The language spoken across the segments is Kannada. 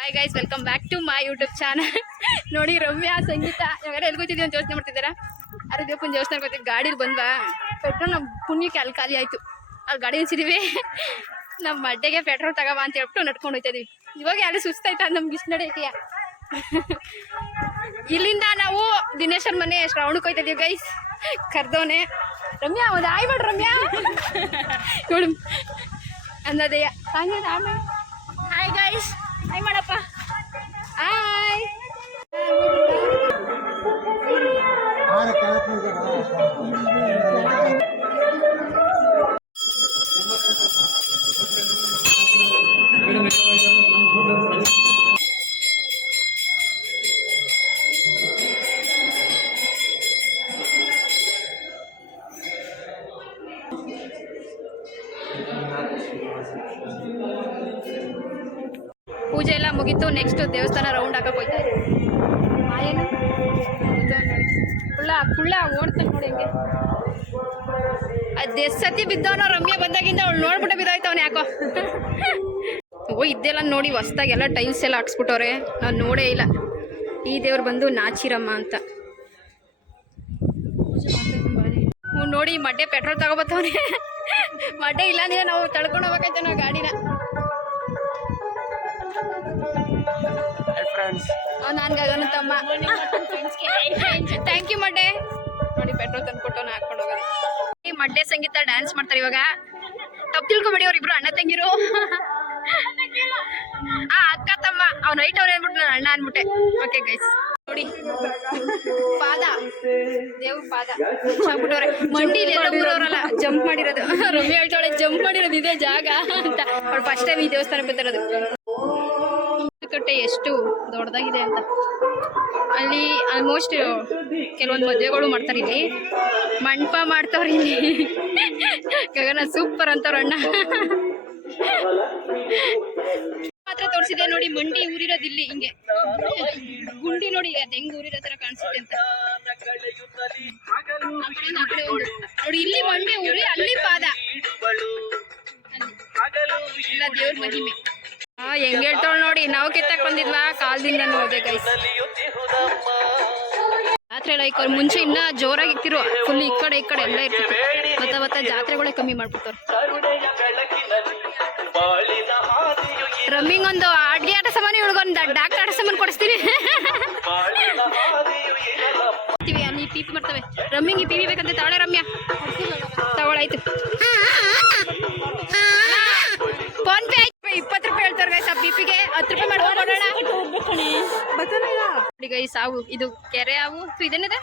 Hi guys, welcome back to my YouTube channel. ನೋಡಿ, ರಮ್ಯಾ ಸಂಗೀತ ಯಾರು ಎಲ್ಗೋತಿದ್ವಿ ಅಂತ ಯೋಚನೆ ಮಾಡ್ತಿದ್ದಾರಾ? ಅರೆ ದೇವಪ್ಪನ ದೇವಸ್ಥಾನಕ್ಕೆ ಹೋಗ್ತೀವಿ. ಗಾಡೀಲಿ ಬಂದ್ವಾ, ಪೆಟ್ರೋಲ್ ನಮ್ಮ ಪುಣ್ಯಕ್ಕೆ ಅಲ್ಲಿ ಖಾಲಿ ಆಯಿತು. ಅಲ್ಲಿ ಗಾಡಿ ನಿಲ್ಸಿದೀವಿ. ನಮ್ಮ ಮಡ್ಡೆಗೆ ಪೆಟ್ರೋಲ್ ತಗೋಬಾ ಅಂತ ಹೇಳ್ಬಿಟ್ಟು ನಡ್ಕೊಂಡು ಹೋಗ್ತಾ ಇದೀವಿ. ಇವಾಗ ಯಾರು ಸುಸ್ತಾಯ್ತಾ ನಮ್ಗೆ ಇಷ್ಟು ನಡೆಯಕ್ಕೆ. ಇಲ್ಲಿಂದ ನಾವು ದಿನೇಶ್ ಅವ್ರ ಮನೆ ಶ್ರಾವಣಕ್ಕೆ ಹೋಗ್ತಾ ಇದೀವಿ ಗೈಸ್. ಕರ್ದವನೆ ರಮ್ಯಾ, ಒಂದು ಆಯ್ ಮಾಡ್ರಿ ರಮ್ಯಾ. ನೋಡಿ ಅನ್ನೋದಯ್ಯ ಆಮೇಲೆ ಹಾಯ್ ಗೈಸ್, ಹಾಯ್ ಮಾಡಪ್ಪ. ಹಾಯ್. ಪೂಜೆ ಎಲ್ಲ ಮುಗೀತು. ನೆಕ್ಸ್ಟ್ ದೇವಸ್ಥಾನ ರೌಂಡ್ ಹಾಕಕ್ಕೆ ಹೋಯ್ತಾ ಇದ್ದೀವಿ. ಏನು ಕುಳ್ಳ ಓಡ್ತಾನೆ ನೋಡಿ ಹಿಂಗೆ. ಅದು ಎಷ್ಟು ಸತಿ ಬಿದ್ದವನೋ ರಮ್ಯಾ ಬಂದಾಗಿಂದ ಅವಳು ನೋಡ್ಬಿಟ್ಟು ಬಿದ್ದಾಯ್ತವನು ಯಾಕೋ. ಓ ಇದೆಲ್ಲ ನೋಡಿ ಹೊಸ್ದಾಗಿ ಎಲ್ಲ ಟೈಲ್ಸ್ ಎಲ್ಲ ಹಾಕ್ಸ್ಬಿಟ್ಟವ್ರೆ. ನಾವು ನೋಡೇ ಇಲ್ಲ. ಈ ದೇವ್ರು ಬಂದು ನಾಚಿರಮ್ಮ ಅಂತ. ನೋಡಿ ಮಡ್ಡೆ ಪೆಟ್ರೋಲ್ ತಗೋಬತ್ತವನೆ. ಮಡ್ಡೆ ಇಲ್ಲ ಅಂದ್ರೆ ನಾವು ತಳ್ಕೊಂಡು ಹೋಗ್ಬೇಕೈತೆ ನಾವು ಗಾಡಿನ. ನಾನು ಗಗನ ತಮ್ಮ. ಥ್ಯಾಂಕ್ ಯು ಮಡ್ಡೆ. ನೋಡಿ ಪೆಟ್ರೋಲ್ ತಂದ್ಕೊಟ್ಟು ಹಾಕೊಂಡು ಹೋಗೋದು. ಈ ಮಡ್ಡೆ ಸಂಗೀತ ಡ್ಯಾನ್ಸ್ ಮಾಡ್ತಾರೆ ಇವಾಗ. ತಪ್ಪು ತಿಳ್ಕೊಬೇಡಿ, ಅವ್ರಿಬ್ರು ಅಣ್ಣ ತಂಗಿರು. ಅಕ್ಕ ತಮ್ಮ. ಅವ್ನು ರೈಟ್ ಅವ್ರು ಹೇಳ್ಬಿಟ್ಟು ನಾನು ಅಣ್ಣ ಅನ್ಬಿಟ್ಟೆ. ಓಕೆ ಗೈಸ್, ನೋಡಿ ಪಾದ, ದೇವ್ ಪಾದ ಹಾಕ್ಬಿಟ್ಟವ್ರೆ. ಮಂಡಿಲಿ ಎಲ್ಲ ಊರವರಲ್ಲ ಜಂಪ್ ಮಾಡಿರೋದು. ರಮ್ಯಾ ಹೇಳ್ತಾಳೆ ಜಂಪ್ ಮಾಡಿರೋದು ಇದೇ ಜಾಗ ಅಂತ. ಅವ್ಳು ಫಸ್ಟ್ ಟೈಮ್ ಈ ದೇವಸ್ಥಾನಕ್ಕೆ ಬಂದಿರೋದು. ಕಟ್ಟೆ ಎಷ್ಟು ದೊಡ್ಡದಾಗಿದೆ ಅಂತ. ಅಲ್ಲಿ ಆಲ್ಮೋಸ್ಟ್ ಕೆಲವೊಂದು ಮದುವೆಗಳು ಮಾಡ್ತಾರೆ. ಇಲ್ಲಿ ಮಂಟಪ ಮಾಡ್ತವ್ರಿ. ಇಲ್ಲಿ ಗಗನ ಸೂಪರ್ ಅಂತವ್ರ ಅಣ್ಣ. ಮಾತ್ರ ತೋರಿಸಿದೆ ನೋಡಿ, ಮಂಡಿ ಊರಿರೋದು ಇಲ್ಲಿ ಹಿಂಗೆ ಗುಂಡಿ ನೋಡಿ ಅದು ಹೆಂಗ್ ಊರಿರೋ ತರ ಕಾಣಿಸುತ್ತೆ ಅಂತ. ನೋಡಿ ಇಲ್ಲಿ ಮಂಡಿ ಊರಿ, ಅಲ್ಲಿ ಪಾದ, ಎಲ್ಲ ದೇವ್ರ ಮಹಿಮೆ. ಹೆಂಗ್ ಹೇಳ್ತಾವ್ ನೋಡಿ. ನಾವು ಕಿತ್ತಕ್ ಬಂದಿದ್ವಾ ಕಾಲದಿಂದ ಹೋದೆ ಗೈಸ್. ಜಾತ್ರೆ ಲೈಕ್ ಅವ್ರು ಮುಂಚೆ ಇನ್ನ ಜೋರಾಗಿ ಇಕ್ತಿರು. ಫುಲ್ ಈ ಕಡೆ ಎಲ್ಲ ಇರ್ತಿತ್ತು. ಮತ್ತೆ ಜಾತ್ರೆಗಳೇ ಕಮ್ಮಿ ಮಾಡ್ಬಿಡ್ತಾರೆ. ರಮ್ಮಿಂಗ್ ಒಂದು ಅಡ್ಗೆ ಆಟ ಸಾಮಾನು, ಇವ್ಳಿಗೊಂದು ಡಾಕ್ಟರ್ ಆಟ ಸಾಮಾನು ಕೊಡಿಸ್ತೀನಿ. ಅಲ್ಲಿ ಪಿಪಿ ಬರ್ತವೆ. ರಮ್ಮಿಂಗ್ ಈ ಪಿಪಿ ಬೇಕಂತ ತಗೊಳ್ಳೆ ರಮ್ಯಾ. ತಗೊಳಾಯ್ತು. ಫೋನ್ ಪೇ 20 ರೂಪಾಯಿ ಹೇಳ್ತಾರೆ ಗೈಸ್. ಆ ಪಿಪಿಗೆ 10 ರೂಪಾಯಿ ಮಾಡ್ಕೊಂಡ್ಬಿಡೋಣ. ಗೈ ಸಾವು ಇದು ಕೆರೆ ಹಾವು. ಇದೇನಿದೆ?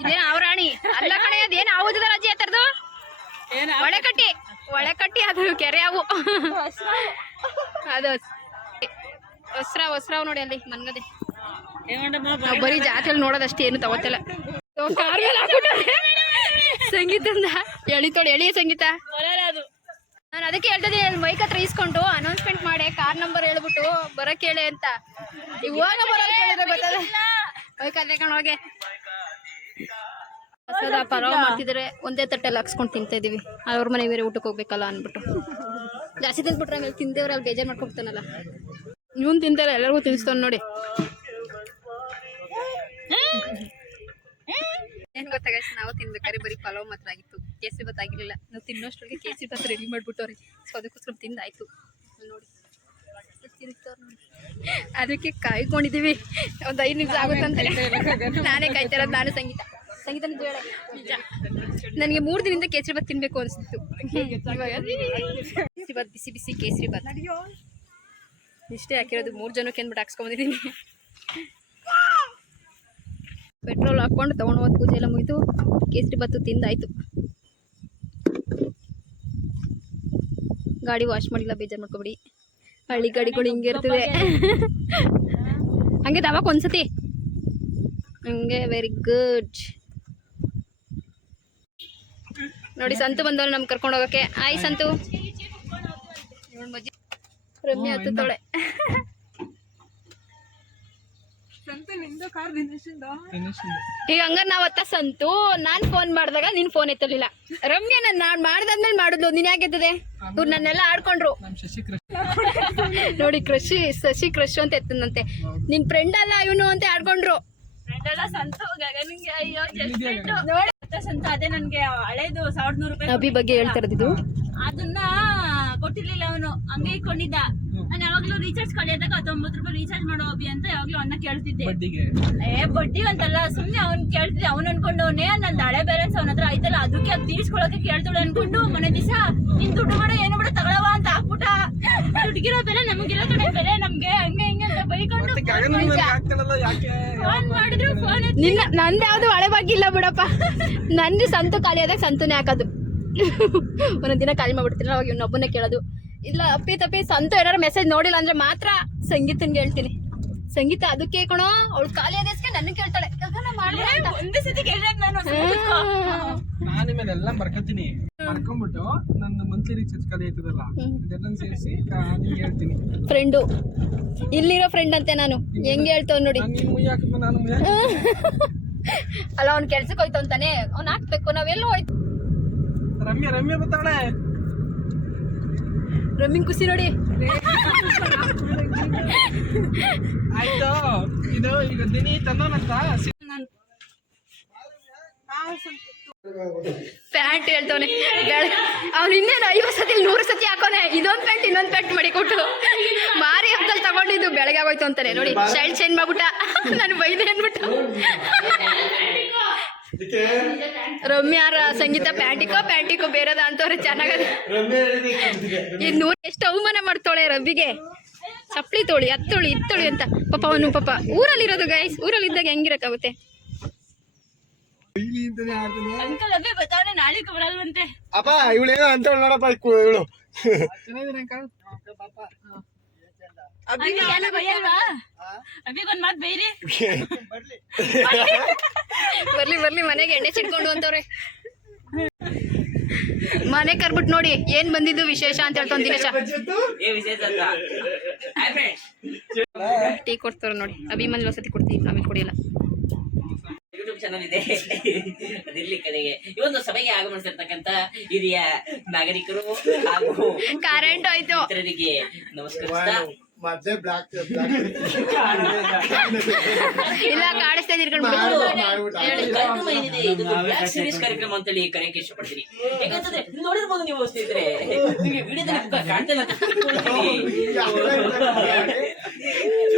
ಇದೇನು ಅವರಾಣಿ ಅಲ್ಲ ಕಣೆ. ಅದೇನು ಆವುದ ಅಜ್ಜಿ ಹತ್ರದು? ಒಳೆಕಟ್ಟಿ ಅದು ಕೆರೆ ಹಾವು. ಅದು ಹೊಸ್ರಾವ್ ನೋಡಿ ಅಲ್ಲಿ ಮನ್ಗದೆ. ಬರೀ ಜಾತ್ರೆಯಲ್ಲಿ ನೋಡೋದಷ್ಟೇ, ಏನು ತಗೋತಿಲ್ಲ. ಸಂಗೀತದಿಂದ ಎಳಿತೋಳು, ಎಳಿಯ ಸಂಗೀತ. ನಾನು ಅದಕ್ಕೆ ಹೇಳ್ತಿದ್ದೆ, ಮೈಕ್ ಹತ್ರ ಇಸ್ಕೊಂಡು ಅನೌನ್ಸ್ಮೆಂಟ್ ಮಾಡಿ ಕಾರ್ ನಂಬರ್ ಹೇಳ್ಬಿಟ್ಟು ಬರಕ್ ಹೇಳಿ ಅಂತ. ಇವಾಗ ಬರೋದು ಹೇಳಿದ್ರೆ ಗೊತ್ತದ. ಮೈಕ್ ಅದೇಕೊಂಡು ಹೋಗಿ ಹೊಸದ ಪಲಾವ್ ಮಾಡ್ತಿದ್ರೆ ಒಂದೇ ತಟ್ಟೆಲ್ಲಿ ಹಾಕ್ಸ್ಕೊಂಡು ತಿಂತಾ ಇದೀವಿ. ಅವ್ರ ಮನೆ ಬೇರೆ ಊಟಕ್ಕೆ ಹೋಗ್ಬೇಕಲ್ಲ ಅಂದ್ಬಿಟ್ಟು ಜಾಸ್ತಿ ತಿಂದ್ಬಿಟ್ರೆ ಆಮೇಲೆ ತಿಂದೇವ್ರೆ ಅಲ್ಲಿ ಬೇಜಾರು ಮಾಡ್ಕೊಡ್ತಾನಲ್ಲ. ಇವನು ತಿಂತಾರೆ, ಎಲ್ಲರಿಗೂ ತಿನ್ನಿಸ್ತಾನೆ ನೋಡಿ. ಏನ್ ಗೊತ್ತಾಗ, ನಾವು ತಿನ್ಬೇಕಾದ್ರೆ ಬರೀ ಪಲಾವ್ ಮಾತ್ರ ಆಗಿತ್ತು, ಕೇಸರಿ ಭಾತ್ ಆಗಿರ್ಲಿಲ್ಲ. ನಾವು ತಿನ್ನೋಷ್ಟ್ರಿಗೆ ಕೇಸರಿ ಭಾತ್ ರೆಡಿ ಮಾಡ್ಬಿಟ್ಟವ್ರೆ. ಸೊ ಅದಕ್ಕೋಸ್ಕರ ತಿಂದಾಯ್ತು ನೋಡಿ. ಅದಕ್ಕೆ ಕಾಯ್ಕೊಂಡಿದೀವಿ. ಒಂದು 5 ನಿಮಿಷ ಆಗುತ್ತಂತ ನಾನೇ ಕಾಯ್ತಾ ಇರೋದು. ನಾನು ಸಂಗೀತ ನಿಜ ಹೇಳ, ನನಗೆ 3 ದಿನದಿಂದ ಕೇಸರಿ ಭಾತ್ ತಿನ್ಬೇಕು ಅನಿಸ್ತಿತ್ತು. ಇವಾಗ ಕೇಸರಿ ಭಾತ್, ಬಿಸಿ ಕೇಸರಿ ಭಾತ್ ಇಷ್ಟೇ ಹಾಕಿರೋದು. 3 ಜನಕ್ಕೆ ಅಂದ್ಬಿಟ್ಟು ಹಾಕ್ಸ್ಕೊಂಬಂದಿದ್ದೀನಿ. ಪೆಟ್ರೋಲ್ ಹಾಕ್ಕೊಂಡು ತೊಗೊಂಡು ಹೋದ್. ಪೂಜೆ ಎಲ್ಲ ಮುಗಿತು, ಕೇಸರಿ ಭಾತು ತಿಂದಾಯ್ತು. ಗಾಡಿ ವಾಶ್ ಮಾಡಿಲ್ಲ, ಬೇಜಾರು ಮಾಡ್ಕೊಬಿಡಿ. ಹಳ್ಳಿ ಗಾಡಿಗಳು ಹಿಂಗೆ ಇರ್ತದೆ. ಹಂಗೆ ದವಾಕ್ ಒಂದ್ಸತಿ ಹಂಗೆ. Very good. ನೋಡಿ ಸಂತು ಬಂದವನು ನಮ್ಗೆ ಕರ್ಕೊಂಡು ಹೋಗೋಕ್ಕೆ. ಆಯ್ ಸಂತು. ರಮ್ಯಾ ಹತ್ತುತ್ತಾಳೆ. ಈಗ ಹಂಗ ನಾವ್ ಹತ್ತ ಸಂತು ನಾನ್ ಫೋನ್ ಮಾಡಿದಾಗ ನಿನ್ ಫೋನ್ ಎತ್ತಲಿಲ್ಲ. ರಮ್ಯಾ ನಾನ್ ಮಾಡ್ದಾದ್ಮೇಲೆ ಮಾಡುದು, ನೀನ್ ಯಾಕೆ ಎತ್ತದೆ? ಇವ್ರು ನನ್ನೆಲ್ಲ ಆಡ್ಕೊಂಡ್ರು. ನೋಡಿ ಶಶಿ ಕ್ರಶ್ ಅಂತ ಎತ್ತಂದಂತೆ. ನಿನ್ ಫ್ರೆಂಡ್ ಅಲ್ಲ ಇವನು ಅಂತ ಆಡ್ಕೊಂಡ್ರು. ಫ್ರೆಂಡ್ ಎಲ್ಲ ಸಂತು ಗಗನಿಗೆ ಅಯ್ಯೋ ನೋಡಿ ಸಂತ ಅದೇ ನನ್ಗೆ ಹಳೇದು 1100 ರೂಪಾಯಿ ಅಭಿ ಬಗ್ಗೆ ಹೇಳ್ತಾ ಇರೋದು. ಅದನ್ನ ಕೊಟ್ಟಿರ್ಲಿಲ್ಲ ಅವನು, ಹಂಗೆ ಇಟ್ಕೊಂಡಿದ್ದ. ನಾನು ಯಾವಾಗ್ಲೂ ರೀಚಾರ್ಜ್ ಕಳಿಯೋದಾಗ 9 ರೂಪಾಯಿ ರೀಚಾರ್ಜ್ ಮಾಡೋ ಅಭಿ ಅಂತ ಯಾವಾಗ್ಲೂ ಅವನ್ನ ಕೇಳ್ತಿದ್ದೆ. ಬಡ್ಡಿ ಅಂತಲ್ಲ, ಸುಮ್ನೆ ಅವ್ನ್ ಕೇಳ್ತಿದ್ದೆ. ಅವ್ನ್ ಅನ್ಕೊಂಡವನೇ ನಂದು ಹಳೆ ಬ್ಯಾಲೆನ್ಸ್ ಅವನ ಹತ್ರ ಆಯ್ತಲ್ಲ, ಅದಕ್ಕೆ ಅದು ತೀರ್ಸ್ಕೊಳಕ್ಕೆ ಕೇಳ್ತಾಳೆ ಅನ್ಕೊಂಡು ಮನೆ ದಿವಸ ನಿನ್ ದುಡ್ಡು ಮಾಡೋ ಏನು ಬಿಡ ತಗೊಳವ ಅಂತ ಹಾಕ್ಬಿಟ್ಟ. ದುಡ್ಗಿರೋ ಬೆಲೆ ನಮಗಿರೋ ಕಡೆ ಬೆಲೆ ನಮ್ಗೆ ಹಂಗೆ ಹಿಂಗೆ ಅಂತ ಬೈಕೊಂಡು ಫೋನ್ ಮಾಡಿದ್ರು ಫೋನ್ ನಿನ್ನ ನಂದು ಯಾವ್ದು ಹಳೆ ಬಗ್ಗೆ ಇಲ್ಲ ಬಿಡಪ್ಪ. ನಂದು ಸಂತು ಖಾಲಿ ಆದಾಗ ಸಂತುನೇ ಹಾಕೋದು. ಒಂದೊಂದ್ ದಿನ ಖಾಲಿ ಮಾಡ್ಬಿಡ್ತೀನಿ, ಅವಾಗ ಇನ್ನೊಬ್ಬನೇ ಕೇಳೋದು. ಇಲ್ಲ ಅಪ್ಪಿ ತಪ್ಪಿ ಸಂತು ಏನಾರು ಮೆಸೇಜ್ ನೋಡಿಲ್ಲ ಅಂದ್ರೆ ಮಾತ್ರ ಸಂಗೀತನ್ಗೆ ಹೇಳ್ತೀನಿ. ಸಂಗೀತ ಅದಕ್ಕೆ ಕಣೋ ಅವಳು ಖಾಲಿ ಆದಕ್ಕೆ ನನ್ನ ಕೇಳ್ತಾಳೆ. ಒಂದೇ ಸತಿ ಕೇಳಿದಾಗ ನಾನು ನಿಮ್ಮೆಲ್ಲ ಮರ್ಕೊತೀನಿ. ಮರ್ಕೊಂಡ್ಬಿಟ್ಟು ನನ್ನ ಮಂತ್ಲಿ ರೀಚಾರ್ಜ್ ಖಾಲಿ ಆಯ್ತದಲ್ಲ, ಇದೆಲ್ಲ ಸೇರಿಸಿ ನಿಮ್ಗೆ ಹೇಳ್ತೀನಿ. ಫ್ರೆಂಡು ಇಲ್ಲಿರೋ ಫ್ರೆಂಡ್ ಅಂತೆ ನಾನು. ಹೆಂಗೆ ಹೇಳ್ತಾವ್ ನೋಡಿ. ನಾನು ಅಲ್ಲ ಅವ್ನ್ ಕೆಲ್ಸಕ್ಕೆ ಹೋಯ್ತು ಅಂತಾನೆ, ಅವ್ನ್ ಹಾಕ್ಬೇಕು. ನಾವೆಲ್ಲ ಹೋಯ್ತು. ರಮ್ಯ ಬರ್ತಾಳೆ. ರಮ್ಮಿಂಗ್ ಖುಷಿ ನೋಡಿ. ಆಯ್ತು, ಇದು ಈಗ ದಿನಿ ತಂದೋನಂತ ಪ್ಯಾಂಟ್ ಹೇಳ್ತವನೆ. ಅವ್ನು ಇನ್ನೇನು 50 ಸತಿ 100 ಸತಿ ಹಾಕೋನೆ. ಇದೊಂದ್ ಪ್ಯಾಂಟ್ ಇನ್ನೊಂದ್ ಪ್ಯಾಂಟ್ ಮಾಡಿ ಕೊಟ್ಟು ಮಾರಿ ಹಬ್ಬದಲ್ಲಿ ತಗೊಂಡಿದ್ದು ಬೆಳಗ್ಗೆ ಆಗೋಯ್ತು ಅಂತಾನೆ. ನೋಡಿ ಸ್ಟೈಲ್ ಚೇಂಜ್ ಮಾಡ್ಬಿಟ್ಟ. ನಾನು ಬೈದೆ ಅನ್ಬಿಟ್ಟು. ರಮ್ಯಾರ ಸಂಗೀತ ಪ್ಯಾಂಟಿಕೋ ಬೇರೆದ ಅಂತವ್ರೆ ಚೆನ್ನಾಗದ. ಈಗ 100 ಎಷ್ಟು ಅವಮಾನ ಮಾಡ್ತಾಳೆ ರವಿಗೆ. ಚಪ್ಪಲಿ ತೊಳಿ ಹತ್ತೊಳಿ ಇತ್ತೊಳಿ ಅಂತ. ಪಾಪ ಅವನು ಪಾಪ ಊರಲ್ಲಿರೋದು ಗೈಸ್. ಊರಲ್ಲಿದ್ದಾಗ ಹೆಂಗಿರಕ್ಕಾಗುತ್ತೆ. ಅಂಕಲ್ ಅಭಿ ಬತ್ತಾವನೆ ನಾಳೆಗೆ ಬರಲ್ವಂತೆ. ಅಪ್ಪ ಇವಳೇನೋ ಅಂತ ನೋಡಪ್ಪ ಇವಳು. ಅಭಿಗೊಂದ್ ಮಾತ್ ಬೈರಿ. ಬರ್ಲಿ ಮನೆಗೆ ಎಣ್ಣೆ ಚಿಟ್ಕೊಂಡು ಅಂತವ್ರೆ. ಮನೆ ಕರ್ಬಿಟ್ಟು ನೋಡಿ ಏನ್ ಬಂದಿದ್ದು ವಿಶೇಷ ಅಂತ ಹೇಳ್ತಾವ ದಿನೇಶ. ಟೀ ಕೊಡ್ತಾರ ನೋಡಿ. ಅಭಿಮನ್ಲಿ ಒಂದ್ಸತಿ ಕೊಡ್ತೀವಿ, ಆಮೇಲೆ ಕುಡಿಯಲ್ಲ. ಯೂಟ್ಯೂಬ್ ಚಾನಲ್ ಇದೆ, ಅದಿರ್ಲಿ ಕಡೆಗೆ. ಈ ಒಂದು ಸಭೆಗೆ ಆಗಮಿಸಿರ್ತಕ್ಕಂತ ಹಿರಿಯ ನಾಗರಿಕರು ಹಾಗೂ ಕರೆಂಟ್ ಹೋಯ್ತು. ಇತರರಿಗೆ ನಮಸ್ಕರಿಸ್ತಾ ಮತ್ತೆ ಬ್ಲಾಕ್ ಇಲ್ಲ ಕಾಣಿಸ್ತಾ ಇದ್ಕೊಂಡು ಕಾರ್ಯಕ್ರಮ ಏನಿದೆ ಇದು ಬ್ಲಾಕ್ ಸೀರೀಸ್ ಕಾರ್ಯಕ್ರಮ ಅಂತೇಳಿ ಕರೆಯಕ್ಕೆ ಇಷ್ಟಪಡ್ತೀನಿ. ಯಾಕಂತಂದ್ರೆ ನೋಡಿರ್ಬೋದು ನೀವು ಸ್ನೇಹಿತರೆ, ನಿಮಗೆ ವಿಡಿಯೋದಲ್ಲಿ ಕಾಣ್ತಾ ಇಲ್ಲ ಅಂತ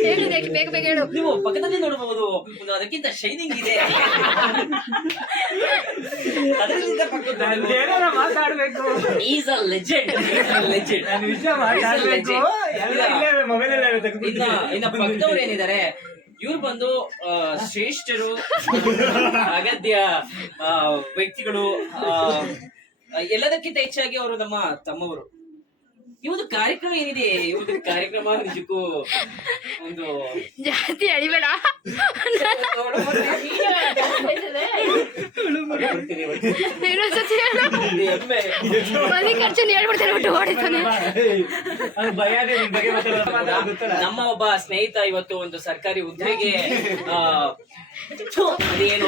ಹೇಳು, ಬೇಗ ಹೇಳು. ನೀವು ಪಕ್ಕದಲ್ಲಿ ನೋಡಬಹುದು, ಒಂದು ಅದಕ್ಕಿಂತ ಶೈನಿಂಗ್ ಇದೆ. ಅದರಿಂದ ಮಾತಾಡ್ಬೇಕು. Is a legend. ಇನ್ನ ಪಕ್ಕದವ್ರು ಏನಿದ್ದಾರೆ, ಇವ್ರು ಬಂದು ಶ್ರೇಷ್ಠರು, ಅಗತ್ಯ ವ್ಯಕ್ತಿಗಳು, ಎಲ್ಲದಕ್ಕಿಂತ ಹೆಚ್ಚಾಗಿ ಅವರು ನಮ್ಮ ತಮ್ಮವರು. ಈ ಒಂದು ಕಾರ್ಯಕ್ರಮ ಏನಿದೆ, ಈ ಒಂದು ಕಾರ್ಯಕ್ರಮ ನಿಜಕ್ಕೂ ಒಂದು ಜಾಸ್ತಿ ಅಳಿಬೇಡ. ಮನೆ ಖರ್ಚು ಹೇಳ್ಬಿಡ್ತಾರೆ ಬಿಟ್ಟು ಓಡಿತಾನೆ. ನಮ್ಮ ಒಬ್ಬ ಸ್ನೇಹಿತ ಇವತ್ತು ಒಂದು ಸರ್ಕಾರಿ ಹುದ್ದೆಗೆ ಅದೇನು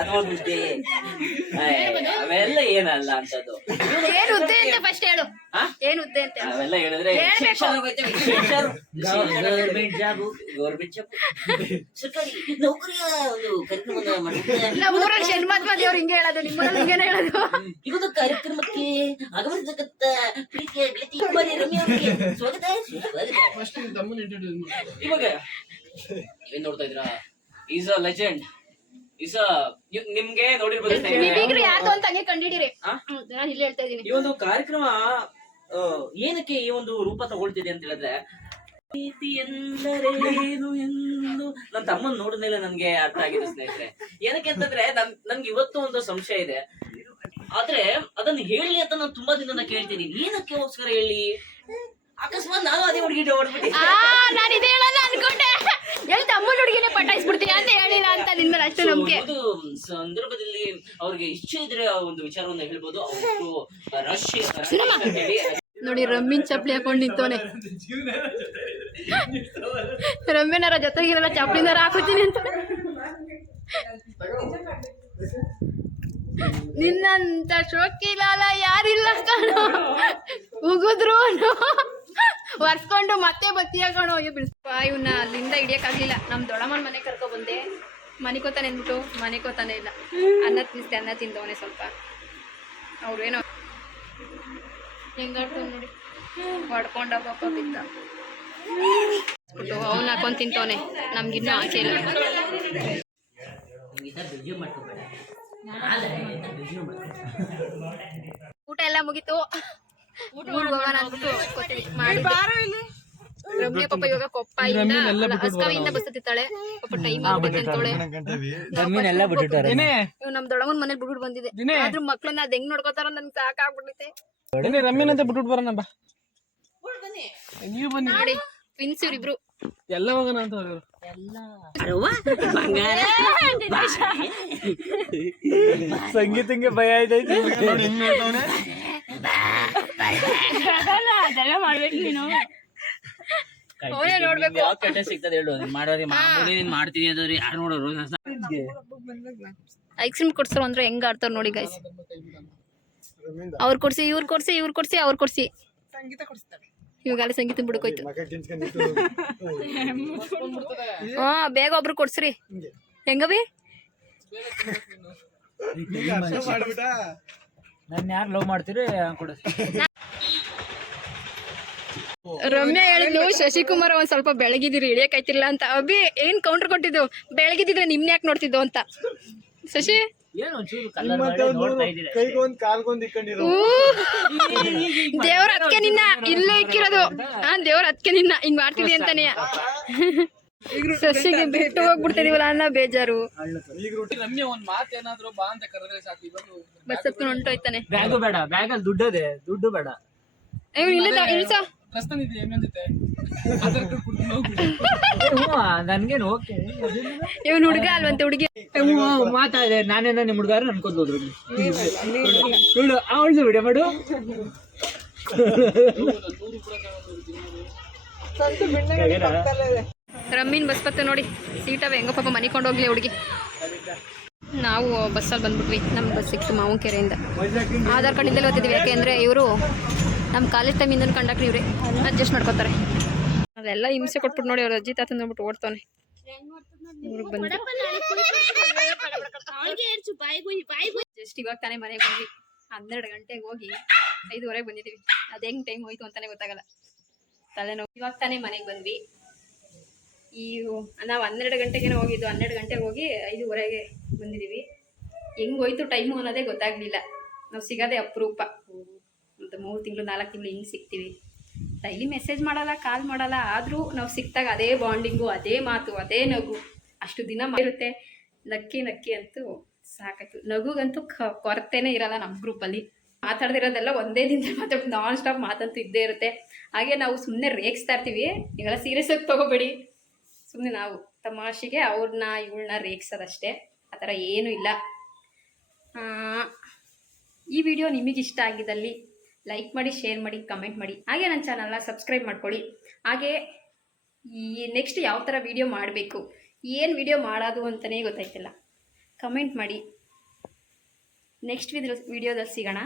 ಅದೊಂದು ಹುದ್ದೆ ಅವೆಲ್ಲ ಏನಲ್ಲ ಅಂತದ್ದು. ಏನ್ ಹುದ್ದೆ ಅಂತ ಫಸ್ಟ್ ಹೇಳು. ಏನ್ ಹುದ್ದೆ ಅಂತ ಅವೆಲ್ಲ ಹೇಳಿದ್ರೆ ಗೌರ್ಮೆಂಟ್ ಜಾಬ್ ಸರ್ಕಾರಿ ನೌಕರಿಯ ಒಂದು ಕಾರ್ಯಕ್ರಮದ ಮಾಡಿದ್ರೆ ನಮ್ಮ ಊರಲ್ಲಿ ಶನ್ಮಾತ್ಮ ದೇವ್ರು ಹಿಂಗೆ ಹೇಳೋದು, ನಿಮ್ಮೂರಲ್ಲಿ ಹಿಂಗೇನೆ ಹೇಳೋದು. ಇವತ್ತು ಕಾರ್ಯಕ್ರಮಕ್ಕೆ ಆಗಮಿಸತಕ್ಕಂತ ಪ್ರೀತಿಯ ಗೆಳತಿ ಕುಮಾರಿ ರಮ್ಯಾ ಅವರಿಗೆ ಸ್ವಾಗತ. ಇವಾಗ ಏನ್ ನೋಡ್ತಾ ಇದ್ರ, is a legend, is a ನಿಮ್ಗೆ ನೋಡಿರ್ಬೋದು ನೀವೀಗ್ರಿ ಯಾರ್ದು ಅಂತ ಹಂಗೆ ಕಂಡಿಡಿರಿ. ನಾನು ಇಲ್ಲಿ ಹೇಳ್ತಾ ಇದೀನಿ. ಈ ಒಂದು ಕಾರ್ಯಕ್ರಮ ಏನಕ್ಕೆ ಈ ಒಂದು ರೂಪ ತಗೊಳ್ತಿದೆ ಅಂತ ಹೇಳಿದ್ರೆ, ಪ್ರೀತಿ ಎಂದರೇನು ಎಂದು ನನ್ನ ತಮ್ಮನ್ ನೋಡಿದ್ಮೇಲೆ ನನ್ಗೆ ಅರ್ಥ ಆಗಿದೆ ಸ್ನೇಹಿತರೆ. ಏನಕ್ಕೆ ಅಂತಂದ್ರೆ ನನ್ಗೆ ಇವತ್ತು ಒಂದು ಸಂಶಯ ಇದೆ, ಆದ್ರೆ ಅದನ್ನ ಹೇಳಿ ಅಂತ ನಾನು ತುಂಬಾ ದಿನದಿಂದ ಕೇಳ್ತೀನಿ. ಏನಕ್ಕೆ ಗೋಸ್ಕರ ಹೇಳಿ? ಅಕಸ್ಮಾತ್ ನಾನು ಅದೇ ಹುಡುಗಿ ಹೊಡ್ಬಿಟ್ಟಿದ್ದೆ. ನಾನು ಇದೇ ಹೇಳೋಣ ಅನ್ಕೊಂಡೆ. ಎಲ್ಲಿ ತಮ್ಮ ಹುಡುಗಿನೇ ಪಟಾಯಿಸ್ಬಿಡ್ತೀನಿ ಅಂತ ಹೇಳಿಲ್ಲ ಅಂತ ನಿನ್ ಮೇಲೆ ಅಷ್ಟು ನಂಬಿಕೆ. ಒಂದು ಸಂದರ್ಭದಲ್ಲಿ ಅವ್ರಿಗೆ ಇಷ್ಟ ಇದ್ರೆ ಆ ಒಂದು ವಿಚಾರವನ್ನ ಹೇಳ್ಬೋದು. ಅವರು ರಶ್ಯ ನೋಡಿ ರಮ್ಮಿನ್ ಚಪ್ಲಿ ಹಾಕೊಂಡ್ ನಿಂತವನೆ. ರಮ್ಯನಾರ ಜೊತೆಗಿರಲ್ಲ ಚಪ್ಲಿನಾರ ಹಾಕೋತೀನಿ ಅಂತ. ನಿನ್ನಂತ ಶೋಕಿಲಾಲ ಯಾರಿಲ್ಲ ಕಣೋ, ಉಗಿದ್ರು ಒರ್ಸ್ಕೊಂಡು ಮತ್ತೆ ಬತ್ತಿಯ ಕಣೋ. ಅಯ್ಯೋ ಬಿಡಿಸ್ಪ ಇವನ್ನ ಅಲ್ಲಿಂದ ಹಿಡಿಯಕ್ಕಾಗ್ಲಿಲ್ಲ. ನಮ್ಮ ದೊಡ್ಡಮ್ಮನ ಮನೆ ಕರ್ಕೊ ಬಂದೆ. ಮನೆಕೋತಾನೆ ಅಂದ್ಬಿಟ್ಟು ಮನೆಕೋತಾನೆ ಇಲ್ಲ. ಅನ್ನ ತಿಂದವನೇ ಸ್ವಲ್ಪ. ಅವ್ರೇನೋ ಹೆಂಗಾಡ್ತಾವ ನೋಡಿ, ಹೊಡ್ಕೊಂಡ ಪಾಪ ಬಿದ್ದ. ಅವ್ನ ಹಾಕೊಂಡ್ ತಿಂತವನೆ, ನಮ್ಗಿನ್ನೂ ಆಸೆ ಇಲ್ಲ. ಊಟ ಎಲ್ಲ ಮುಗೀತು. ಊರಿಗೆ ಹೋಗೋಣ ಅಂದ್ಬಿಟ್ಟು ಕೂತೀವಿ. ರಮ್ಯ ಪಾಪ ಇವಾಗ ಕೊಪ್ಪಾಯಿಂದ ಅಸ್ಕಾವಿಯಿಂದ ಬಸ್ ಹತ್ತಿತ್ತಾಳೆ. ಪಾಪ ಟೈಮ್ ಆಗ್ಬಿಟ್ಟಂತವಳೆ. ಇವ್ ನಮ್ ದೊಡ್ಡಮ್ಮನ ಮನೇಲಿ ಬಿಟ್ಬಿಟ್ಟು ಬಂದಿದೆ. ಆದ್ರೂ ಮಕ್ಳನ್ನ ಅದ್ ಹೆಂಗ್ ನೋಡ್ಕೋತಾರ ನನ್ಗೆ ಸಾಕಾಗ್ಬಿಟ್ಟೈತೆ. ರಮ್ಯನಂತ ಬಿಟ್ಬಿಟ್ಟು ಬರೋಣ ಬಾ. ನೀವು ಬನ್ನಿ ನೋಡಿ, ಟ್ವಿನ್ಸ್ ಇವ್ರಿಬ್ರು. ಎಲ್ಲ ಹೋಗೋಣ ಅಂತ ಸಂಗೀತಂಗೆ ಭಯ ಆಯ್ತೈತಿ. ಅದೆಲ್ಲ ಮಾಡ್ಬೇಕು ನೀನು. ಅವನೇ ನೋಡ್ಬೇಕು. ಯಾವ ಕಟ್ಟೆ ಸಿಗ್ತದೆ ಹೇಳು, ಮಾಡೋರಿ ಮಾಮೂಲಿ ನೀನ್ ಮಾಡ್ತೀನಿ ಅಂದ್ರೆ ಯಾರು ನೋಡೋರು. ಐಸ್ ಕ್ರೀಮ್ ಕೊಡ್ಸೋ ಅಂದ್ರೆ ಹೆಂಗ್ ಆಡ್ತಾರ ನೋಡಿ ಗೈಸ್. ಅವ್ರು ಕೊಡ್ಸಿ, ಇವ್ರು ಕೊಡ್ಸಿ, ಇವ್ರು ಕೊಡ್ಸಿ, ಅವ್ರು ಕೊಡ್ಸಿ. ಇವಾಗಲೇ ಸಂಗೀತ ಬಿಡ್ಕೋಯ್ತು. ಹಾ, ಬೇಗ ಒಬ್ರು ಕೊಡ್ಸ್ರಿ. ಹೆಂಗವಿ ನನ್ನ ಯಾರು ಲವ್ ಮಾಡ್ತೀರಿ ಕೊಡ. ರಮ್ಯಾ ಹೇಳಿದ್ಲು ಶಶಿಕುಮಾರ್ ಒಂದ್ ಸ್ವಲ್ಪ ಬೆಳಗಿದಿರಿ ಇಳಿಯಕ್ಕಾಯ್ತಿಲ್ಲ ಅಂತ. ಅಭಿ ಏನ್ ಕೌಂಟರ್ ಕೊಟ್ಟಿದ್ದು, ಬೆಳಗಿದ್ರೆ ನಿಮ್ನ ಯಾಕೆ ನೋಡ್ತಿದ್ದು ಅಂತ. ಶಶಿ ಕೈಗೊಂದ್ ಕಾಲ್ಗೊಂದ್ ಇಕ್ಕೊಂಡಿರೋ ದೇವ್ರ ಅದಕ್ಕೆ ನಿನ್ನ ಇಲ್ಲೇ ಇಕ್ಕಿರೋದು. ದೇವ್ರ ಅದಕ್ಕೆ ನಿನ್ನ ಹಿಂಗ್ ಮಾಡ್ತಿದಿ ಅಂತಾನೆ. ಶಶಿಗೆ ಬಿಟ್ಟು ಹೋಗ್ಬಿಡ್ತಿದೀವಲ್ಲ ಅನ್ನೋ ಬೇಜಾರು. ರಮ್ಯ ಒಂದ್ ಮಾತ್ ಏನಾದ್ರು ಬಾ ಅಂತ ಕರೆದ್ರೆ ಸಾಕು. ಬಸ್ ಹತ್ಕೊಂಡು ಹೊಂಟೋಯ್ತಾನೆ. ಬ್ಯಾಗು ಬೇಡ, ಬ್ಯಾಗಲ್ಲಿ ದುಡ್ಡದೆ, ದುಡ್ಡು ಬೇಡ. ಇಳ್ಸ ನನ್ಗೇನು ಓಕೆ. ಇವನ್ ಹುಡುಗ ಅಲ್ವಂತೆ, ಹುಡುಗಿ ಮಾತಾಡಿದೆ. ನಾನೇನ ನಿಮ್ ಹುಡುಗಾರ ಅನ್ಕೋದ್ರು. ಅವಳು ವಿಡಿಯೋ ಮಾಡು. ರಮ್ಮಿನ್ ಬಸ್ ಬತ್ತೆ ನೋಡಿ. ಸೀಟವೆ ಹೆಂಗೋ ಪಾಪ ಮನಿಕೊಂಡು ಹೋಗ್ಲಿ ಹುಡುಗಿ. ನಾವು ಬಸ್ಸಲ್ಲಿ ಬಂದ್ಬಿಟ್ವಿ. ನಮ್ಮ ಬಸ್ ಸಿಕ್ತು ಮಾವಂಕೆರೆಯಿಂದ. ಆಧಾರ್ ಕಾರ್ಡ್ ಇಂದಲೇ ಓದ್ತಿದ್ವಿ. ಯಾಕೆ ಅಂದರೆ ಇವರು ನಮ್ಮ ಕಾಲೇಜ್ ಟೈಮಿಂದ ಕಂಡಕ್ಟ್ರ್ ಇವರೇ ಅಡ್ಜಸ್ಟ್ ಮಾಡ್ಕೋತಾರೆ. ಅಲ್ಲೆಲ್ಲ ಹಿಂಸೆ ಕೊಟ್ಬಿಟ್ಟು ನೋಡಿ, ಅವ್ರು ಅಜ್ಜಿ ತಾತ ನೋಡ್ಬಿಟ್ಟು ಓಡ್ತಾನೆ. ಊರಿಗೆ ಬಂದು ಜಸ್ಟ್ ಇವಾಗ ತಾನೇ ಮನೆಗೆ ಬಂದ್ವಿ. 12 ಗಂಟೆಗೆ ಹೋಗಿ 5:30 ಬಂದಿದ್ದೀವಿ. ಅದು ಹೆಂಗೆ ಟೈಮ್ ಹೋಯ್ತು ಅಂತಾನೆ ಗೊತ್ತಾಗಲ್ಲ, ತಲೆನೋವು. ಇವಾಗ ತಾನೇ ಮನೆಗೆ ಬಂದ್ವಿ. ನಾವು 12 ಗಂಟೆಗೆ ಹೋಗಿದ್ದು. 12 ಗಂಟೆಗೆ ಹೋಗಿ 5:30ಗೆ ಬಂದಿದ್ದೀವಿ. ಹೆಂಗೆ ಹೋಯ್ತು ಟೈಮು ಅನ್ನೋದೇ ಗೊತ್ತಾಗಲಿಲ್ಲ. ನಾವು ಸಿಗೋದೇ ಅಪರೂಪ. ಒಂದು 3 ತಿಂಗಳು 4 ತಿಂಗಳು ಹಿಂಗೆ ಸಿಗ್ತೀವಿ. ಡೈಲಿ ಮೆಸೇಜ್ ಮಾಡಲ್ಲ, ಕಾಲ್ ಮಾಡಲ್ಲ. ಆದರೂ ನಾವು ಸಿಕ್ತಾಗ ಅದೇ ಬಾಂಡಿಂಗು, ಅದೇ ಮಾತು, ಅದೇ ನಗು. ಅಷ್ಟು ದಿನ ಮಾಡಿರುತ್ತೆ. ನಕ್ಕಿ ಅಂತೂ ಸಾಕಾಯ್ತು. ನಗುಗಂತೂ ಕೊರತೆನೇ ಇರಲ್ಲ ನಮ್ಮ ಗ್ರೂಪಲ್ಲಿ. ಮಾತಾಡ್ದಿರೋದೆಲ್ಲ ಒಂದೇ ದಿನದಲ್ಲಿ ಮಾತಾಡ್ಬಿಟ್ಟು ನಾನ್ ಸ್ಟಾಪ್ ಮಾತಂತೂ ಇದ್ದೇ ಇರುತ್ತೆ. ಹಾಗೆ ನಾವು ಸುಮ್ಮನೆ ರೇಗಿಸ್ತಾ ಇರ್ತೀವಿ. ಈಗೆಲ್ಲ ಸೀರಿಯಸ್ ಆಗಿ ತೊಗೋಬೇಡಿ. ಸುಮ್ಮನೆ ನಾವು ತಮಾಷೆಗೆ ಅವ್ರನ್ನ ಇವಳನ್ನ ರೇಗಿಸೋದಷ್ಟೇ. ಆ ಥರ ಏನೂ ಇಲ್ಲ. ಈ ವಿಡಿಯೋ ನಿಮಗೆ ಇಷ್ಟ ಆಗಿದ್ದಲ್ಲಿ ಲೈಕ್ ಮಾಡಿ, ಶೇರ್ ಮಾಡಿ, ಕಮೆಂಟ್ ಮಾಡಿ. ಹಾಗೆ ನನ್ನ ಚಾನಲ್ನ ಸಬ್ಸ್ಕ್ರೈಬ್ ಮಾಡ್ಕೊಳ್ಳಿ. ಹಾಗೆ ಈ ನೆಕ್ಸ್ಟ್ ಯಾವ ಥರ ವಿಡಿಯೋ ಮಾಡಬೇಕು, ಏನು ವಿಡಿಯೋ ಮಾಡೋದು ಅಂತಲೇ ಗೊತ್ತಾಯ್ತಿಲ್ಲ. ಕಮೆಂಟ್ ಮಾಡಿ. ನೆಕ್ಸ್ಟ್ ವಿಡಿಯೋದಲ್ಲಿ ಸಿಗೋಣ.